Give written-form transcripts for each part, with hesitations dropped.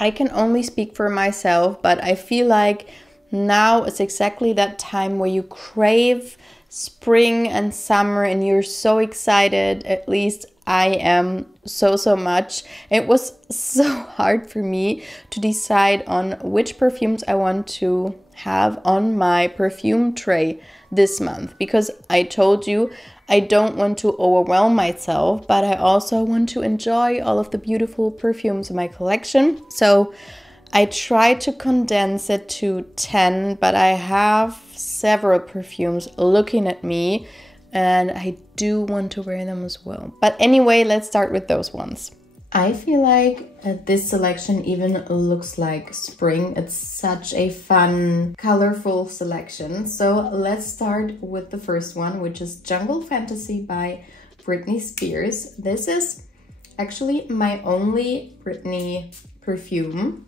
I can only speak for myself, but I feel like now is exactly that time where you crave spring and summer and you're so excited. At least I am so much. It was so hard for me to decide on which perfumes I want to have on my perfume tray this month, because I told you I don't want to overwhelm myself, but I also want to enjoy all of the beautiful perfumes in my collection. So I tried to condense it to 10, but I have several perfumes looking at me and I do want to wear them as well. But anyway, let's start with those ones. I feel like this selection even looks like spring. It's such a fun, colorful selection. So let's start with the first one, which is Jungle Fantasy by Britney Spears. This is actually my only Britney perfume.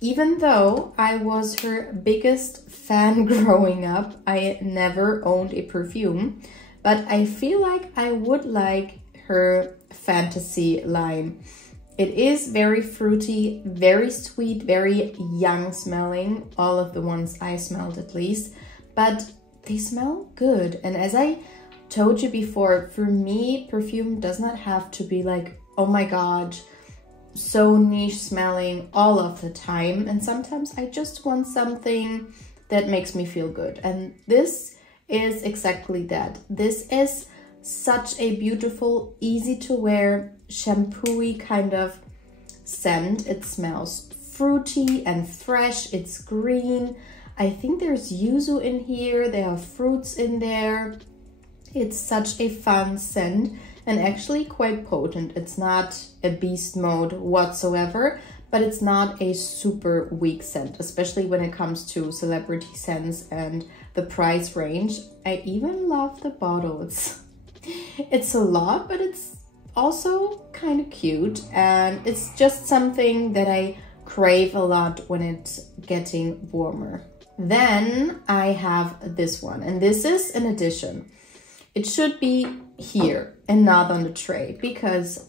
Even though I was her biggest fan growing up, I never owned a perfume, but I feel like I would like her fantasy line. It is very fruity, very sweet, very young smelling, all of the ones I smelled at least, but they smell good. And as I told you before, for me, perfume does not have to be like, oh my god, so niche smelling all of the time. And sometimes I just want something that makes me feel good. And this is exactly that. This is such a beautiful, easy to wear, shampoo-y kind of scent. It smells fruity and fresh. It's green. I think there's yuzu in here. There are fruits in there. It's such a fun scent and actually quite potent. It's not a beast mode whatsoever, but it's not a super weak scent, especially when it comes to celebrity scents and the price range. I even love the bottle. It's a lot, but it's also kind of cute, and it's just something that I crave a lot when it's getting warmer. Then I have this one, and this is an addition. It should be here and not on the tray because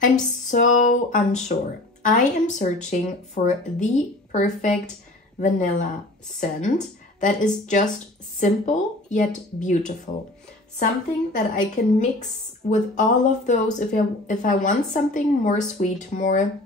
I'm so unsure. I am searching for the perfect vanilla scent that is just simple yet beautiful. Something that I can mix with all of those if I want something more sweet, more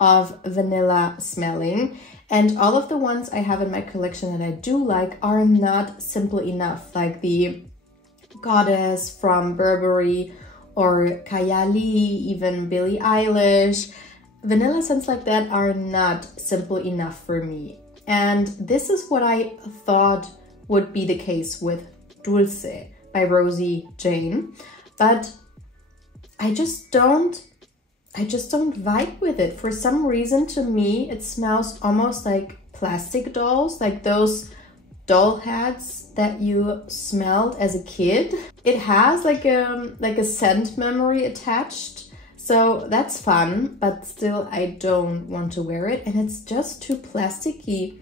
of vanilla smelling. And all of the ones I have in my collection that I do like are not simple enough, like the Goddess from Burberry or Kayali, even Billie Eilish. Vanilla scents like that are not simple enough for me. And this is what I thought would be the case with Dulce by Rosie Jane, but I just don't vibe with it. For some reason, to me, it smells almost like plastic dolls, like those doll heads that you smelled as a kid. It has like a scent memory attached, so that's fun, but still I don't want to wear it, and it's just too plasticky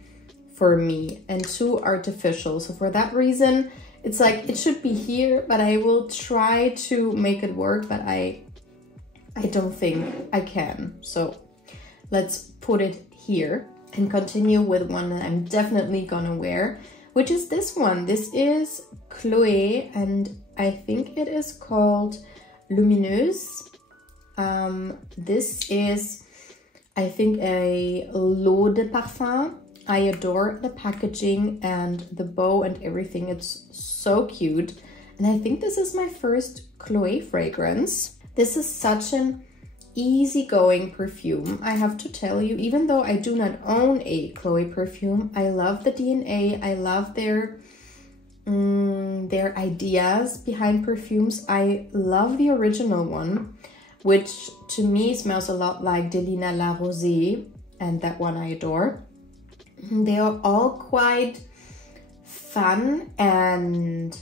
for me and too artificial. So for that reason, it's like it should be here, but I will try to make it work, but I don't think I can. So let's put it here and continue with one that I'm definitely gonna wear, which is this one. This is Chloé, and I think it is called Lumineuse. This is, I think, a L'Eau de Parfum. I adore the packaging and the bow and everything. It's so cute. And I think this is my first Chloé fragrance. This is such an easygoing perfume, I have to tell you. Even though I do not own a Chloé perfume, I love the DNA. I love their ideas behind perfumes. I love the original one, which to me smells a lot like Delina La Rosée, and that one I adore. They are all quite fun and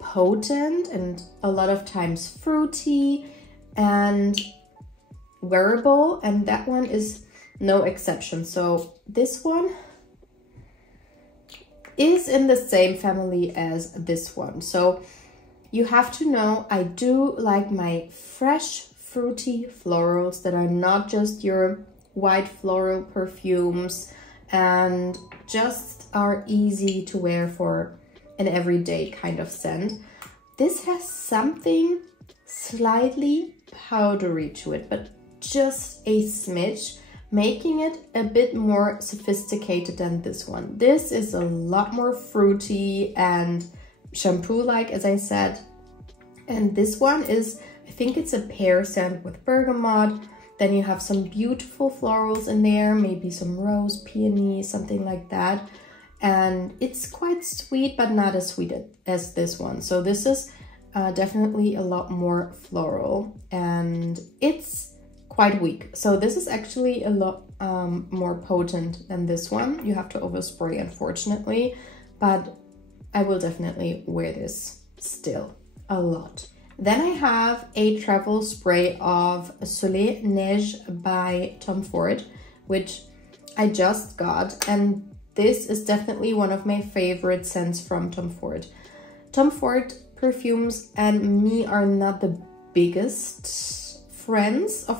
potent and a lot of times fruity and wearable, and that one is no exception. So this one is in the same family as this one. So you have to know I do like my fresh fruity florals that are not just your white floral perfumes and just are easy to wear for an everyday kind of scent. This has something slightly powdery to it, but just a smidge, making it a bit more sophisticated than this one. This is a lot more fruity and shampoo-like, as I said. And this one is, I think it's a pear scent with bergamot. Then you have some beautiful florals in there, maybe some rose, peony, something like that. And it's quite sweet, but not as sweet as this one. So this is definitely a lot more floral, and it's quite weak. So this is actually a lot more potent than this one. You have to overspray, unfortunately, but I will definitely wear this still a lot. Then I have a travel spray of Soleil Neige by Tom Ford, which I just got, and this is definitely one of my favorite scents from Tom Ford. Tom Ford perfumes and me are not the biggest friends. A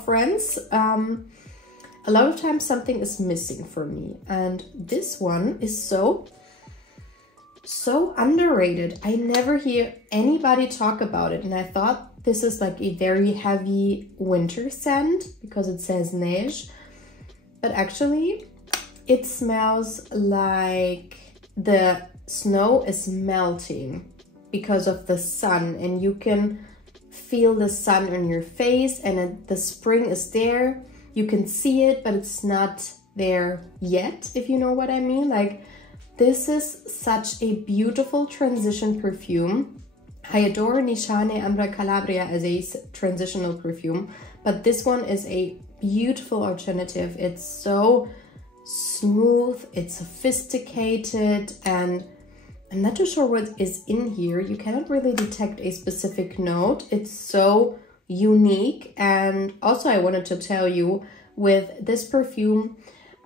lot of times something is missing for me, and this one is so underrated. I never hear anybody talk about it, and I thought this is like a very heavy winter scent because it says Neige, but actually it smells like the snow is melting because of the sun, and you can feel the sun on your face, and the spring is there. You can see it, but it's not there yet, if you know what I mean. Like, this is such a beautiful transition perfume. I adore Nishane Ambra Calabria as a transitional perfume, but this one is a beautiful alternative. It's so smooth, it's sophisticated, and I'm not too sure what is in here. You cannot really detect a specific note. It's so unique. And also I wanted to tell you, with this perfume,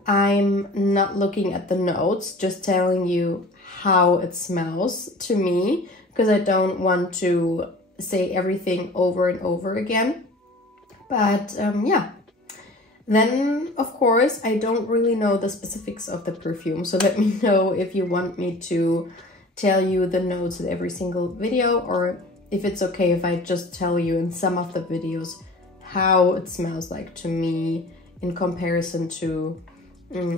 I'm not looking at the notes, just telling you how it smells to me, because I don't want to say everything over and over again. But yeah. Then, of course, I don't really know the specifics of the perfume, so let me know if you want me to tell you the notes in every single video, or if it's okay if I just tell you in some of the videos how it smells like to me in comparison to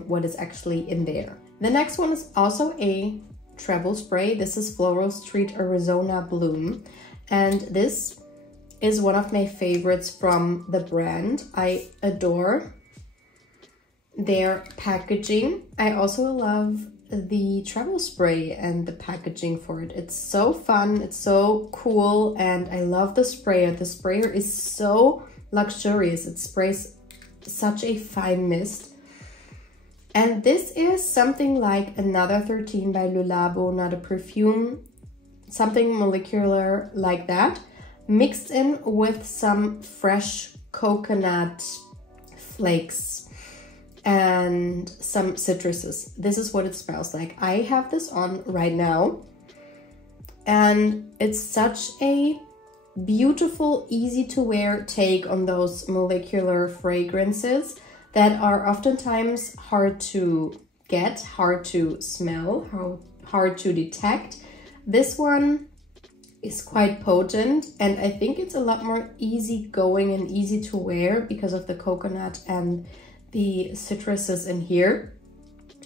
what is actually in there. The next one is also a travel spray. This is Floral Street Arizona Bloom, and this is one of my favorites from the brand. I adore their packaging. I also love the travel spray and the packaging for it. It's so fun, it's so cool, and I love the sprayer. The sprayer is so luxurious. It sprays such a fine mist. And this is something like Another 13 by Le Labo, not a perfume, something molecular like that, mixed in with some fresh coconut flakes and some citruses. This is what it smells like. I have this on right now, and it's such a beautiful, easy to wear take on those molecular fragrances that are oftentimes hard to get, hard to smell, hard to detect. This one is quite potent, and I think it's a lot more easygoing and easy to wear because of the coconut and the citruses in here.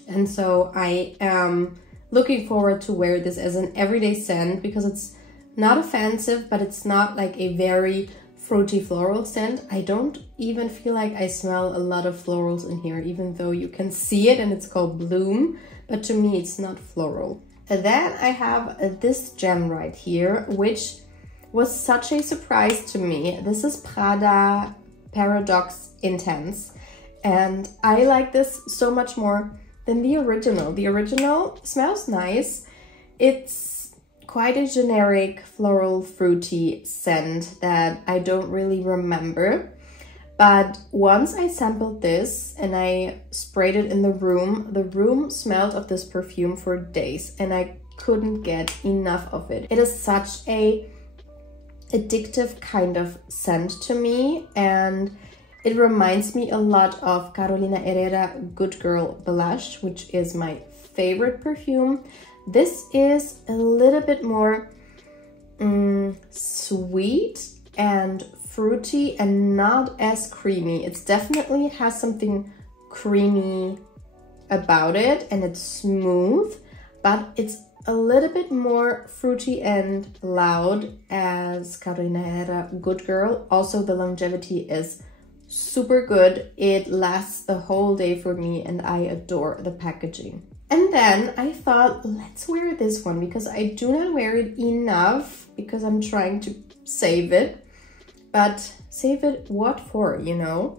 And so I am looking forward to wear this as an everyday scent, because it's not offensive, but it's not like a very fruity floral scent. I don't even feel like I smell a lot of florals in here, even though you can see it and it's called Bloom, but to me it's not floral. And then I have this gem right here, which was such a surprise to me. This is Prada Paradoxe Intense, and I like this so much more than the original. The original smells nice. It's quite a generic floral fruity scent that I don't really remember. But once I sampled this and I sprayed it in the room smelled of this perfume for days, and I couldn't get enough of it. It is such a addictive kind of scent to me, and It reminds me a lot of Carolina Herrera Good Girl Blush, which is my favorite perfume. This is a little bit more sweet and fruity and not as creamy. It definitely has something creamy about it and it's smooth, but it's a little bit more fruity and loud as Carolina Herrera Good Girl. Also, the longevity is super good. It lasts the whole day for me and I adore the packaging. And then I thought, let's wear this one because I do not wear it enough because I'm trying to save it. But save it what for, you know?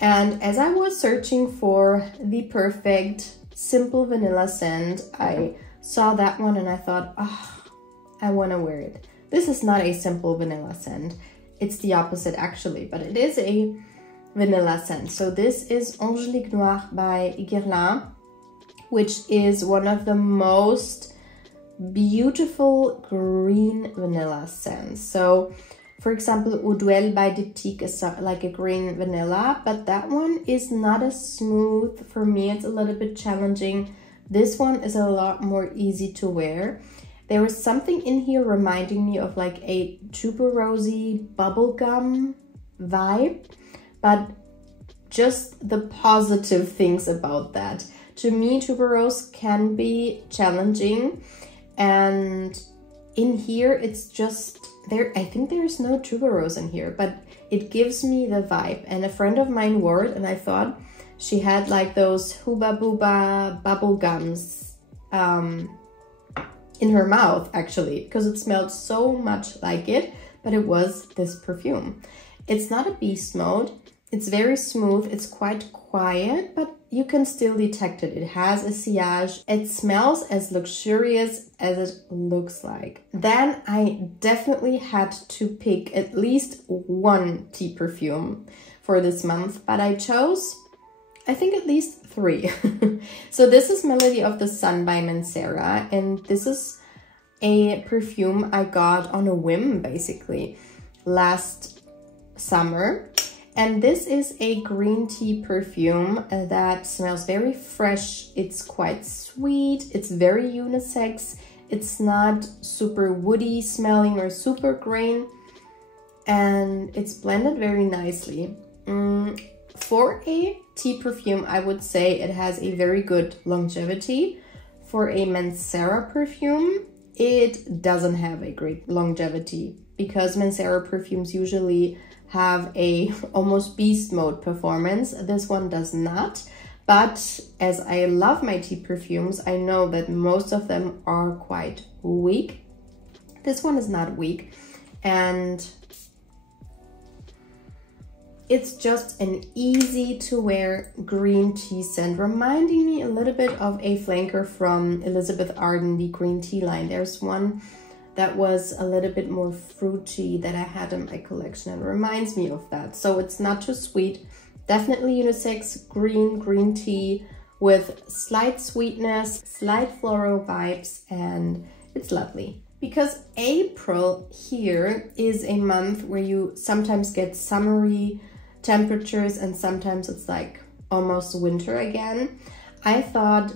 And as I was searching for the perfect simple vanilla scent, I saw that one and I thought, oh, I want to wear it. This is not a simple vanilla scent. It's the opposite actually, but it is a vanilla scent. So this is Angélique Noire by Guerlain, which is one of the most beautiful green vanilla scents. So for example, Eau d'Huile by Diptyque is like a green vanilla, but that one is not as smooth. For me, it's a little bit challenging. This one is a lot more easy to wear. There was something in here reminding me of like a tuberosy bubblegum vibe, but just the positive things about that. To me, tuberose can be challenging, and in here it's just there. I think there's no tuberose in here, but it gives me the vibe. And a friend of mine wore it and I thought she had like those Hooba Booba bubble gums in her mouth actually, because it smelled so much like it, but it was this perfume. It's not a beast mode. It's very smooth. It's quite quiet, but you can still detect it. It has a sillage. It smells as luxurious as it looks like. Then I definitely had to pick at least one tea perfume for this month, but I chose, I think, at least 3. So this is Melody of the Sun by Mancera, and this is a perfume I got on a whim basically last summer. And this is a green tea perfume that smells very fresh. It's quite sweet. It's very unisex. It's not super woody smelling or super green. And it's blended very nicely. For a tea perfume, I would say it has a very good longevity. For a Mancera perfume, it doesn't have a great longevity because Mancera perfumes usually have a almost beast mode performance. This one does not, but as I love my tea perfumes, I know that most of them are quite weak. This one is not weak, and it's just an easy to wear green tea scent, reminding me a little bit of a flanker from Elizabeth Arden, the green tea line. There's one that was a little bit more fruity that I had in my collection and reminds me of that. So it's not too sweet, definitely unisex, green tea with slight sweetness, slight floral vibes, and it's lovely. Because April here is a month where you sometimes get summery temperatures and sometimes it's like almost winter again. I thought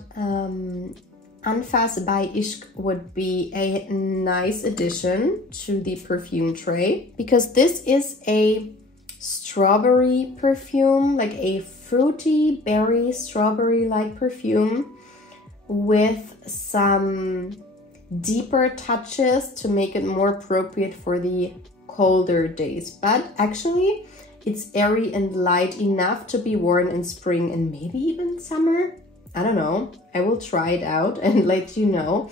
Anfas by Ishq would be a nice addition to the perfume tray because this is a strawberry perfume, like a fruity berry strawberry-like perfume with some deeper touches to make it more appropriate for the colder days. But actually, it's airy and light enough to be worn in spring and maybe even summer. I don't know. I will try it out and let you know.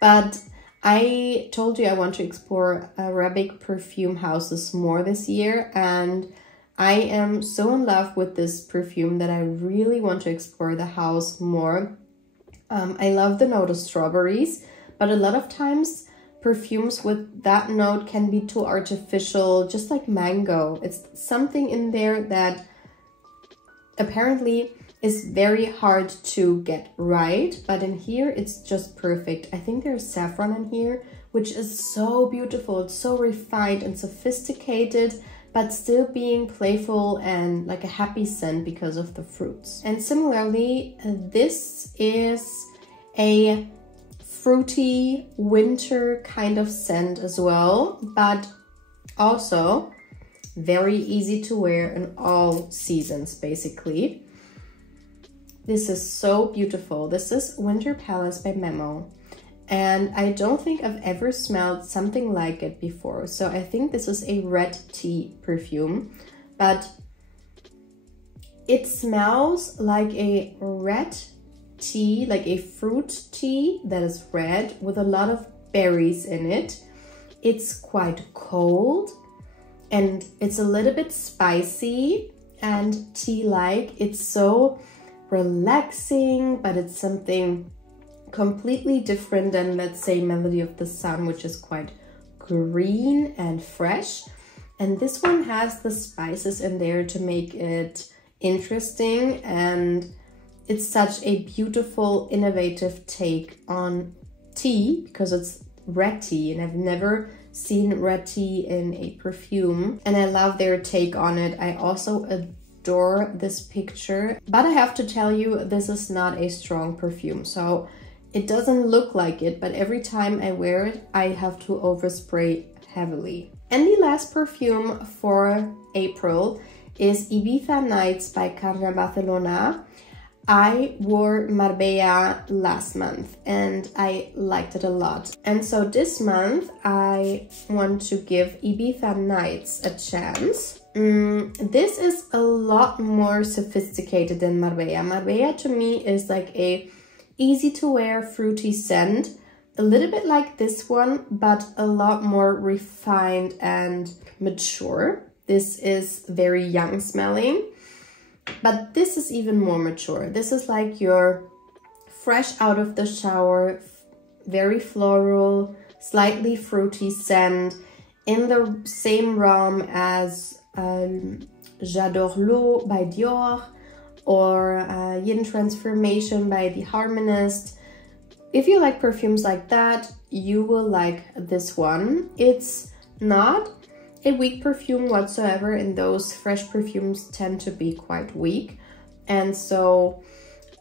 But I told you I want to explore Arabic perfume houses more this year, and I am so in love with this perfume that I really want to explore the house more. I love the note of strawberries, but a lot of times perfumes with that note can be too artificial, just like mango. It's something in there that apparently is very hard to get right, but in here it's just perfect. I think there's saffron in here, which is so beautiful. It's so refined and sophisticated but still being playful and like a happy scent because of the fruits. And similarly, this is a fruity winter kind of scent as well, but also very easy to wear in all seasons basically. This is so beautiful. This is Winter Palace by Memo. And I don't think I've ever smelled something like it before. So I think this is a red tea perfume, but it smells like a red tea, like a fruit tea that is red with a lot of berries in it. It's quite cold and it's a little bit spicy and tea-like. It's so relaxing, but it's something completely different than, let's say, Melody of the Sun, which is quite green and fresh. And this one has the spices in there to make it interesting, and it's such a beautiful, innovative take on tea because it's red tea, and I've never seen red tea in a perfume, and I love their take on it. I also adore this picture, but I have to tell you, this is not a strong perfume, so it doesn't look like it, but every time I wear it, I have to overspray heavily. And the last perfume for April is Ibiza Nights by Carner Barcelona. I wore Marbella last month and I liked it a lot. And so this month I want to give Ibiza Nights a chance. This is a lot more sophisticated than Marbella. Marbella to me is like a easy to wear fruity scent, a little bit like this one, but a lot more refined and mature. This is very young smelling, but this is even more mature. This is like your fresh out of the shower, very floral, slightly fruity scent in the same realm as J'adore l'eau by Dior, or Yin Transformation by The Harmonist. If you like perfumes like that, you will like this one. It's not a weak perfume whatsoever, and those fresh perfumes tend to be quite weak. And so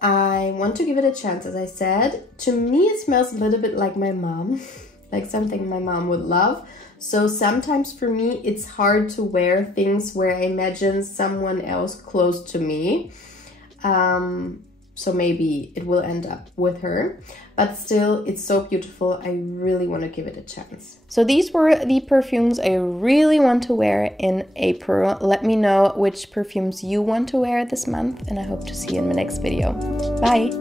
I want to give it a chance, as I said. To me, it smells a little bit like my mom, like something my mom would love. So sometimes for me, it's hard to wear things where I imagine someone else close to me. So maybe it will end up with her, but still it's so beautiful. I really want to give it a chance. So these were the perfumes I really want to wear in April. Let me know which perfumes you want to wear this month, and I hope to see you in my next video. Bye!